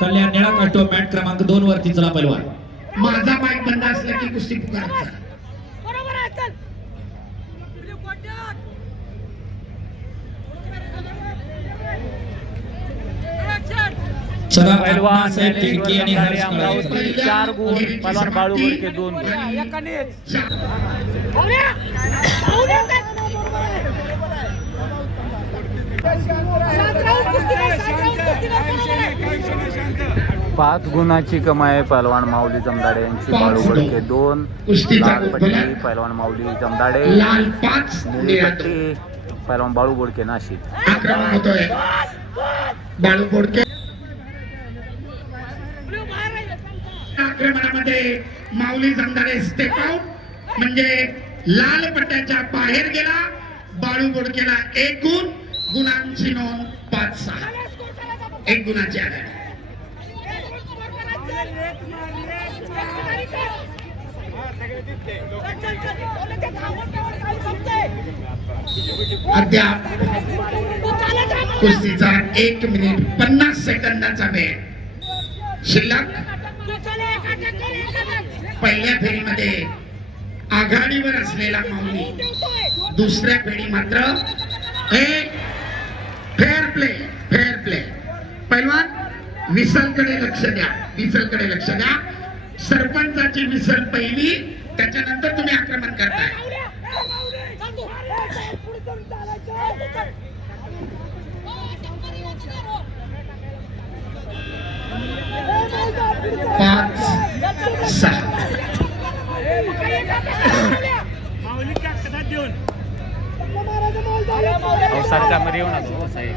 कल्याण निळा काटो मॅट क्रमांक 2 वरती चला पैलवान. माझा माईक बंद असला की कुस्ती पुकारत बरोबर आहे चल. चला पैलवान साहेब खिडकी आणि हर्ष कळवे. अमरावती 4 गुण, पैलवान बाळू बोडके 2 गुण. पाच गुणाची कमाई पैलवान माऊली जमदाडे यांची. बाळू बोडके 2. लाल पट्टी पैलवान माऊली जमदाडे. लाल 5 निळी पट्टी पैलवान बाळू बोडके नाशिक. आक्रमण होतोय बाळू बोडके. आक्रमणामध्ये माऊली जमदाडे स्टेप आउट म्हणजे लाल पट्ट्याच्या बाहेर गेला. बाळू बोडकेला 1 गुण. गुणांची नोंद 5-6. 1 गुणाची आघाडी. अद्याप कुस्तीचा 1 मिनिट 50 सेकंदाचा वेळ शिल्लक. पहिल्या फेरीमध्ये आघाडीवर असलेला माऊली दुसऱ्या फेरी मात्र फेअर प्ले. पैलवान विसलकडे लक्ष द्या. विसलकडे लक्ष द्या. सरपंचाची विसल पहिली, त्याच्यानंतर तुम्ही आक्रमण करताय. पाच 6. सारखा मध्ये येऊ नका साहेब.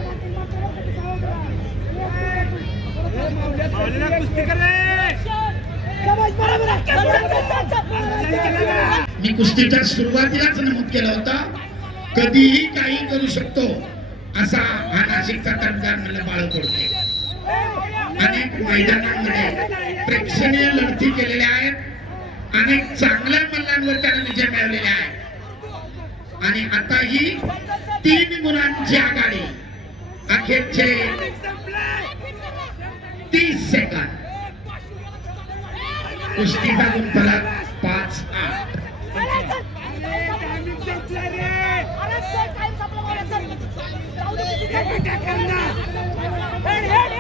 मी कुस्तीच्या सुरुवातीलाच नमूद केलं होतं, कधीही काही करू शकतो असा हा नाशिकचा तडकार म्हणलं बाळू बोडके. अनेक मैदानांमध्ये प्रेक्षणीय लढती केलेल्या आहेत. अनेक चांगल्या मल्लांवर त्याने विजय मिळवलेले आहेत. आणि आता ही 3 गुणांची आघाडी. अखेरचे 30 सेकंद. कुस्तीचा गुणफलक 5-8.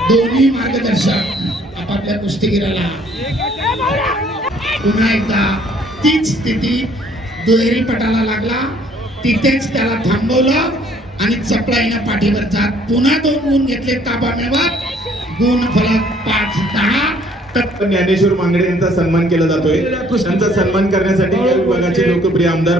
दोन्ही मार्गदर्शक आपापल्या कुस्तीगीराला पुन्हा एकदा तीच स्थिती दुहेरी पटाला लागला. तिथेच त्याला थांबवलं आणि चपळाईनं पाठीवर जात पुन्हा 2 गुण घेतले. ताबा मिळवत गुणफलक 5-10. ज्ञानेश्वर मांगडे यांचा सन्मान केला जातोय. त्यांचा सन्मान करण्यासाठी या विभागाचे लोकप्रिय आमदार